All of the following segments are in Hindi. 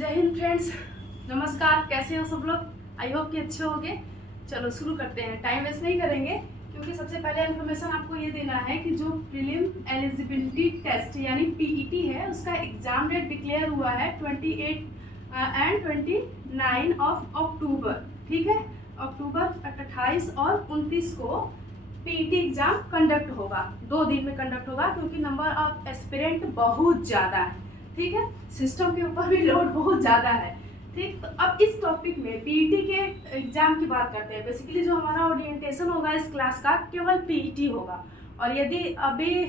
जय हिंद फ्रेंड्स, नमस्कार। कैसे हो सब लोग? आई होप कि अच्छे होंगे। चलो शुरू करते हैं, टाइम वेस्ट नहीं करेंगे, क्योंकि सबसे पहले इन्फॉर्मेशन आपको ये देना है कि जो प्रीलिम एलिजिबिलिटी टेस्ट यानी पीईटी है, उसका एग्ज़ाम डेट डिक्लेयर हुआ है 28 एंड 29 ऑफ अक्टूबर। ठीक है, अक्टूबर 28 और 29 को पीईटी एग्ज़ाम कंडक्ट होगा। 2 दिन में कंडक्ट होगा, क्योंकि नंबर ऑफ एस्पिरेंट बहुत ज़्यादा है। ठीक है, सिस्टम के ऊपर भी लोड बहुत ज़्यादा है। ठीक, तो अब इस टॉपिक में पीईटी के एग्ज़ाम की बात करते हैं। बेसिकली जो हमारा ओरिएंटेशन होगा इस क्लास का, केवल पीईटी होगा। और यदि अभी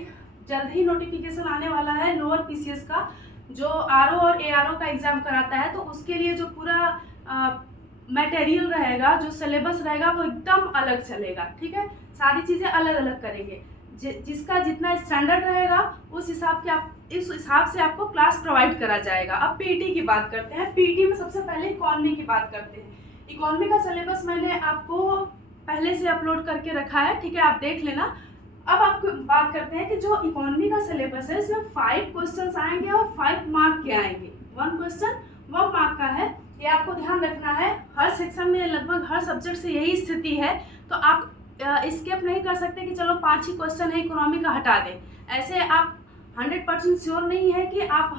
जल्द ही नोटिफिकेशन आने वाला है लोअर पीसीएस का, जो आरओ और एआरओ का एग्ज़ाम कराता है, तो उसके लिए जो पूरा मटेरियल रहेगा, जो सिलेबस रहेगा, वो एकदम अलग चलेगा। ठीक है, सारी चीज़ें अलग अलग करेंगे। जिसका जितना स्टैंडर्ड रहेगा उस हिसाब से आपको क्लास प्रोवाइड करा जाएगा। अब पीईटी की बात करते हैं। पीईटी में सबसे पहले इकोनॉमी की बात करते हैं। इकोनॉमी का सिलेबस मैंने आपको पहले से अपलोड करके रखा है, ठीक है, आप देख लेना। अब आपको बात करते हैं कि जो इकोनॉमी का सिलेबस है, इसमें 5 क्वेश्चन आएंगे और 5 मार्क के आएंगे। 1 क्वेश्चन 1 मार्क का है, ये आपको ध्यान रखना है। हर सेक्शन में लगभग हर सब्जेक्ट से यही स्थिति है, तो आप स्किप नहीं कर सकते कि चलो 5 ही क्वेश्चन है इकोनॉमी का, हटा दें। ऐसे आप 100% श्योर नहीं है कि आप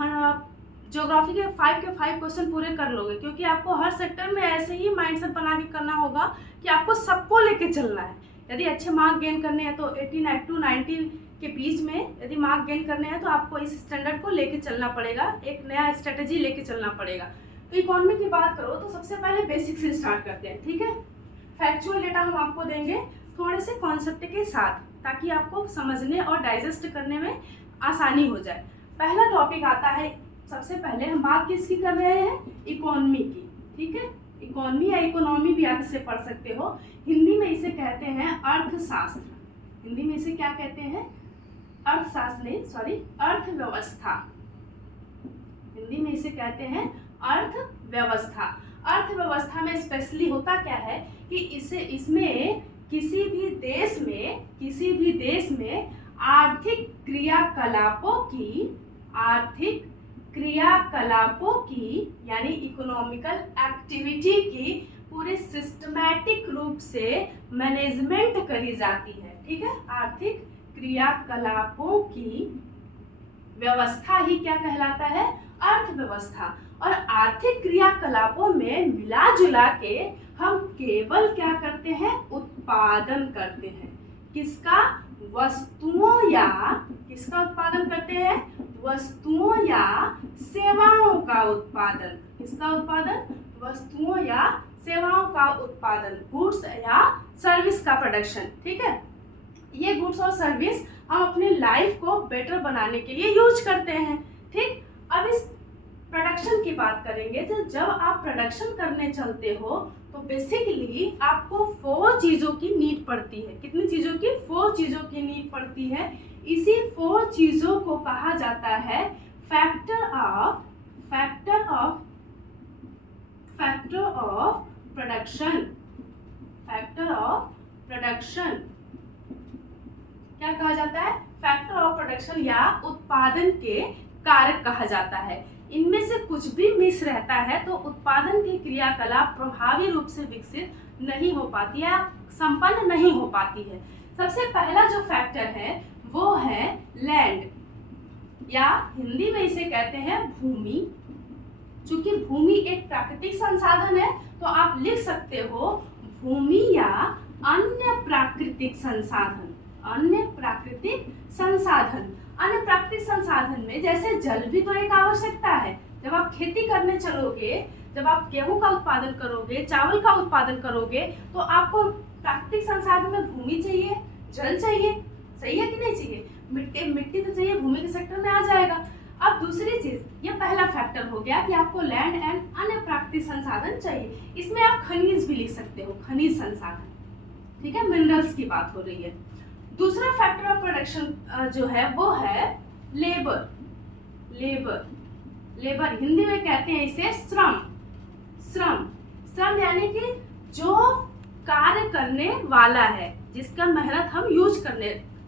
ज्योग्राफी के 5 क्वेश्चन पूरे कर लोगे, क्योंकि आपको हर सेक्टर में ऐसे ही माइंडसेट बना के करना होगा कि आपको सबको लेके चलना है। यदि अच्छे मार्क गेन करने हैं तो 80 to 90 के बीच में यदि मार्क गेन करने हैं, तो आपको इस स्टैंडर्ड को लेके चलना पड़ेगा, एक नया स्ट्रेटेजी लेके चलना पड़ेगा। तो इकोनॉमी की बात करो तो सबसे पहले बेसिक से स्टार्ट करते हैं। ठीक है, फैक्चुअल डेटा हम आपको देंगे थोड़े से कॉन्सेप्ट के साथ, ताकि आपको समझने और डाइजेस्ट करने में आसानी हो जाए। पहला टॉपिक आता है, सबसे पहले हम बात किसकी कर रहे हैं? इकोनॉमी की। ठीक है, इकोनॉमी या इकोनॉमी भी आप इसे पढ़ सकते हो। हिंदी में इसे कहते हैं अर्थशास्त्र। हिंदी में इसे क्या कहते हैं? अर्थशास्त्र नहीं, सॉरी, अर्थव्यवस्था। हिंदी में इसे कहते हैं अर्थव्यवस्था। अर्थव्यवस्था में स्पेशली होता क्या है कि इसमें किसी भी देश में आर्थिक क्रियाकलापों की यानी इकोनॉमिकल एक्टिविटी की पूरे सिस्टमैटिक रूप से मैनेजमेंट करी जाती है। ठीक है, आर्थिक क्रियाकलापों की व्यवस्था ही क्या कहलाता है? अर्थव्यवस्था। और आर्थिक क्रियाकलापों में मिला जुला के हम केवल क्या करते हैं? उत्पादन करते हैं। किसका? वस्तुओं या किसका उत्पादन करते हैं? वस्तुओं या सेवाओं का उत्पादन। किसका उत्पादन? वस्तुओं या सेवाओं का उत्पादन, गुड्स या सर्विस का प्रोडक्शन। ठीक है, ये गुड्स और सर्विस हम अपने लाइफ को बेटर बनाने के लिए यूज करते हैं। ठीक, अब इस प्रोडक्शन की बात करेंगे। तो जब आप प्रोडक्शन करने चलते हो तो बेसिकली आपको 4 चीज़ों की नीड पड़ती है। कितनी चीज़ों की? 4 चीज़ों की नीड पड़ती है। इसी 4 चीज़ों को कहा जाता है factor of production. Factor of production क्या कहा जाता है? फैक्टर ऑफ प्रोडक्शन या उत्पादन के कारक कहा जाता है। इनमें से कुछ भी मिस रहता है तो उत्पादन की क्रियाकलाप प्रभावी रूप से विकसित नहीं हो पाती है, संपन्न नहीं हो पाती है। सबसे पहला जो फैक्टर है वो है लैंड, या हिंदी में इसे कहते हैं भूमि। चूंकि भूमि एक प्राकृतिक संसाधन है, तो आप लिख सकते हो भूमि या अन्य प्राकृतिक संसाधन। अन्य प्राकृतिक संसाधन में जैसे जल भी तो एक आवश्यकता है। जब आप खेती करने चलोगे, जब आप गेहूं का उत्पादन करोगे, चावल का उत्पादन करोगे, तो आपको प्राकृतिक संसाधन में भूमि चाहिए, जल चाहिए। सही है कि नहीं चाहिए? मिट्टी तो चाहिए, भूमि के सेक्टर में आ जाएगा। अब दूसरी चीज, ये पहला फैक्टर हो गया कि आपको लैंड एंड अन्य प्राकृतिक संसाधन चाहिए। इसमें आप खनिज भी लिख सकते हो, खनिज संसाधन। ठीक है, मिनरल्स की बात हो रही है। दूसरा फैक्टर ऑफ प्रोडक्शन जो है वो है लेबर। हिंदी में कहते हैं इसे श्रम यानी कि जो कार्य करने वाला है, जिसका मेहनत हम यूज कर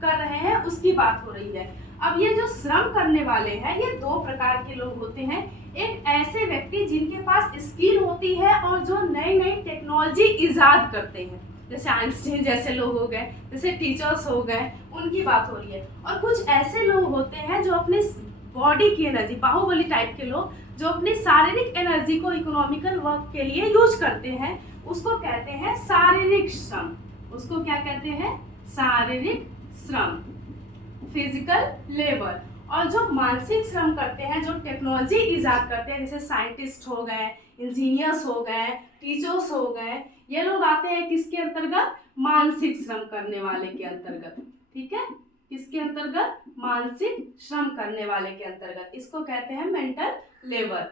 रहे हैं, उसकी बात हो रही है। अब ये जो श्रम करने वाले हैं ये दो प्रकार के लोग होते हैं। एक ऐसे व्यक्ति जिनके पास स्किल होती है और जो नई नई टेक्नोलॉजी इजाद करते हैं, जैसे आइंस्टीन जैसे लोग हो गए, जैसे टीचर्स हो गए, उनकी बात हो रही है। और कुछ ऐसे लोग होते हैं जो अपने बॉडी की एनर्जी, बाहुबली टाइप के लोग, जो अपनी शारीरिक एनर्जी को इकोनॉमिकल वर्क के लिए यूज करते हैं, उसको कहते हैं शारीरिक श्रम। उसको क्या कहते हैं? शारीरिक श्रम, फिजिकल लेबर। और जो मानसिक श्रम करते हैं, जो टेक्नोलॉजी इजाद करते हैं, जैसे साइंटिस्ट हो गए, इंजीनियर्स हो गए, टीचर्स हो गए, ये लोग आते हैं किसके अंतर्गत? मानसिक श्रम करने वाले के अंतर्गत। ठीक है, किसके अंतर्गत? मानसिक श्रम करने वाले के अंतर्गत। इसको कहते हैं मेंटल लेबर।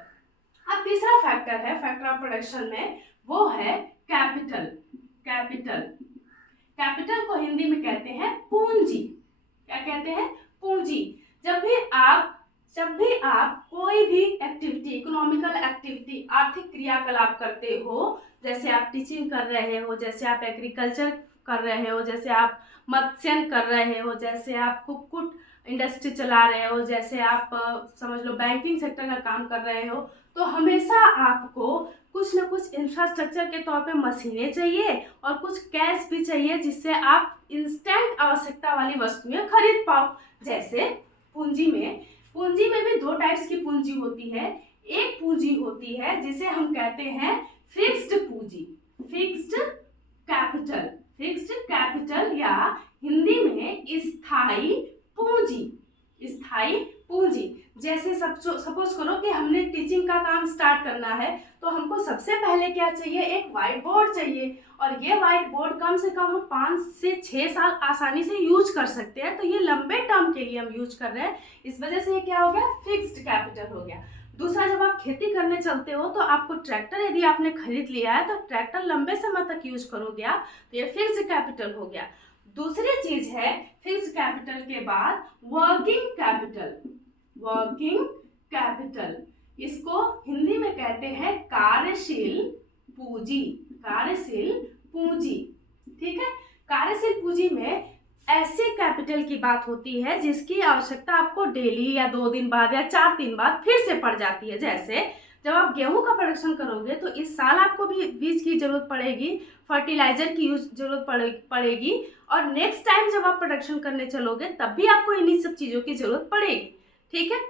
अब तीसरा फैक्टर है फैक्टर ऑफ प्रोडक्शन में, वो है कैपिटल। कैपिटल को हिंदी में कहते हैं पूंजी। क्या कहते हैं? पूंजी। जब भी आप कोई भी एक्टिविटी, इकोनॉमिकल एक्टिविटी, आर्थिक क्रियाकलाप करते हो, जैसे आप टीचिंग कर रहे हो, जैसे आप एग्रीकल्चर कर रहे हो, जैसे आप मत्स्यन कर रहे हो, जैसे आप कुक्कुट इंडस्ट्री चला रहे हो, जैसे आप समझ लो बैंकिंग सेक्टर का काम कर रहे हो, तो हमेशा आपको कुछ न कुछ इंफ्रास्ट्रक्चर के तौर पे मशीनें चाहिए और कुछ कैश भी चाहिए, जिससे आप इंस्टेंट आवश्यकता वाली वस्तुएं खरीद पाओ। जैसे पूंजी में भी दो टाइप्स की पूंजी होती है। एक पूंजी होती है जिसे हम कहते हैं फिक्स्ड पूंजी, फिक्स्ड कैपिटल या हिंदी में स्थायी पूंजी। जैसे सपोज करो कि हमने टीचिंग का काम स्टार्ट करना है, तो हमको सबसे पहले क्या चाहिए? एक व्हाइट बोर्ड चाहिए। और ये व्हाइट बोर्ड कम से कम हम 5 से 6 साल आसानी से यूज कर सकते हैं, तो ये लंबे टर्म के लिए हम यूज कर रहे हैं। इस वजह से ये क्या हो गया? फिक्स्ड कैपिटल हो गया। दूसरा, जब आप खेती करने चलते हो तो आपको ट्रैक्टर यदि आपने खरीद लिया है, तो ट्रैक्टर लंबे समय तक यूज करोगे आप, तो ये फिक्स्ड कैपिटल हो गया। दूसरी चीज है फिक्स्ड कैपिटल के बाद वर्किंग कैपिटल। इसको हिंदी में कहते हैं कार्यशील पूंजी। ठीक है, कार्यशील पूंजी में ऐसे कैपिटल की बात होती है जिसकी आवश्यकता आपको डेली या 2 दिन बाद या 4 दिन बाद फिर से पड़ जाती है। जैसे जब आप गेहूं का प्रोडक्शन करोगे तो इस साल आपको भी बीज की जरूरत पड़ेगी, फर्टिलाइजर की जरूरत पड़ेगी, और नेक्स्ट टाइम जब आप प्रोडक्शन करने चलोगे तब भी आपको इन्हीं सब चीज़ों की जरूरत पड़ेगी। ठीक है,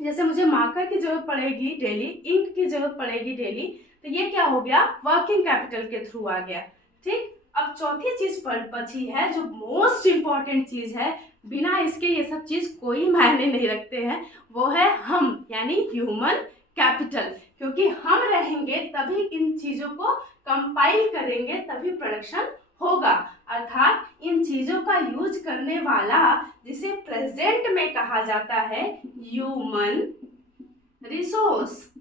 जैसे मुझे मार्कर की जरूरत पड़ेगी डेली, इंक की जरूरत पड़ेगी डेली, तो ये क्या हो गया? वर्किंग कैपिटल के थ्रू आ गया। ठीक, अब चौथी चीज बची है जो मोस्ट इंपॉर्टेंट चीज है, बिना इसके ये सब चीज कोई मायने नहीं रखते हैं, वो है हम, यानी ह्यूमन कैपिटल। क्योंकि हम रहेंगे तभी इन चीजों को कंपाइल करेंगे, तभी प्रोडक्शन होगा। अर्थात इन चीजों का यूज करने वाला, जिसे प्रेजेंट में कहा जाता है ह्यूमन रिसोर्स,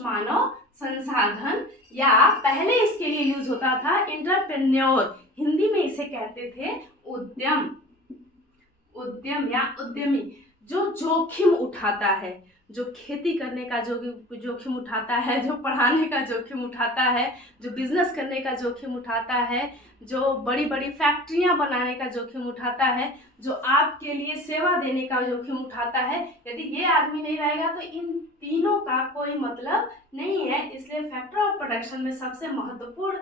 मानव संसाधन, या पहले इसके लिए यूज होता था एंटरप्रेन्योर, हिंदी में इसे कहते थे उद्यम या उद्यमी, जो जोखिम उठाता है, जो खेती करने का जोखिम उठाता है, जो पढ़ाने का जोखिम उठाता है, जो बिजनेस करने का जोखिम उठाता है, जो बड़ी बड़ी फैक्ट्रियां बनाने का जोखिम उठाता है, जो आपके लिए सेवा देने का जोखिम उठाता है। यदि ये आदमी नहीं रहेगा तो इन तीनों का कोई मतलब नहीं है। इसलिए फैक्टर ऑफ प्रोडक्शन में सबसे महत्वपूर्ण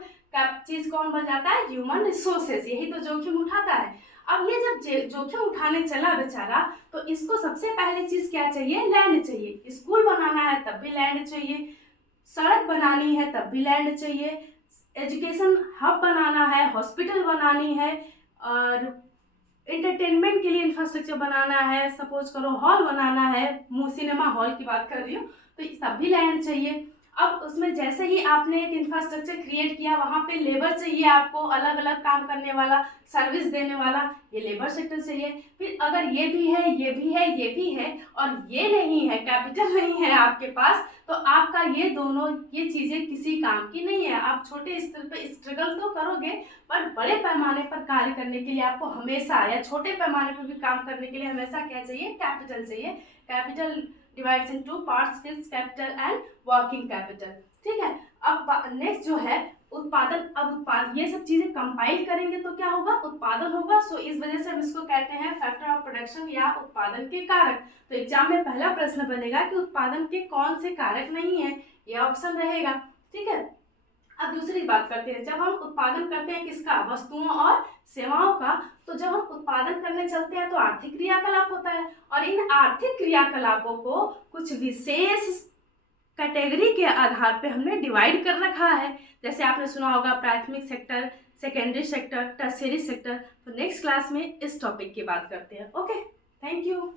चीज कौन बन जाता है? ह्यूमन रिसोर्सेज, यही तो जोखिम उठाता है। अब ये जब जोखिम उठाने चला बेचारा, तो इसको सबसे पहले चीज क्या चाहिए? लैंड चाहिए। स्कूल बनाना है तब भी लैंड चाहिए, सड़क बनानी है तब भी लैंड चाहिए, एजुकेशन हब बनाना है, हॉस्पिटल बनानी है, और एंटरटेनमेंट के लिए इंफ्रास्ट्रक्चर बनाना है, सपोज करो हॉल बनाना है, सिनेमा हॉल की बात कर रही हूँ, तो सब भी लैंड चाहिए। अब उसमें जैसे ही आपने एक इंफ्रास्ट्रक्चर क्रिएट किया, वहाँ पे लेबर चाहिए आपको, अलग अलग काम करने वाला, सर्विस देने वाला, ये लेबर सेक्टर चाहिए। फिर अगर ये भी है, ये भी है, ये भी है, और ये नहीं है, कैपिटल नहीं है आपके पास, तो आपका ये चीज़ें किसी काम की नहीं है। आप छोटे स्तर पे स्ट्रगल तो करोगे, पर बड़े पैमाने पर कार्य करने के लिए आपको हमेशा, या छोटे पैमाने पर भी काम करने के लिए हमेशा क्या चाहिए? कैपिटल चाहिए। Capital divides in 2 parts, fixed capital and working capital. ठीक है, अब नेक्स्ट जो है उत्पादन, अब ये सब चीजें कंपाइल करेंगे तो क्या होगा, उत्पादन होगा। सो इस वजह से हम इसको कहते हैं फैक्टर ऑफ प्रोडक्शन या उत्पादन के कारक। तो एग्जाम में पहला प्रश्न बनेगा कि उत्पादन के कौन से कारक नहीं है, यह ऑप्शन रहेगा। ठीक है, अब दूसरी बात करते हैं, जब हम उत्पादन करते हैं किसका, वस्तुओं और सेवाओं का, तो जब हम उत्पादन करने चलते हैं तो आर्थिक क्रियाकलाप होता है, और इन आर्थिक क्रियाकलापों को कुछ विशेष कैटेगरी के आधार पे हमने डिवाइड कर रखा है। जैसे आपने सुना होगा प्राथमिक sector, secondary sector, tertiary sector. तो नेक्स्ट क्लास में इस टॉपिक की बात करते हैं। Okay, thank you.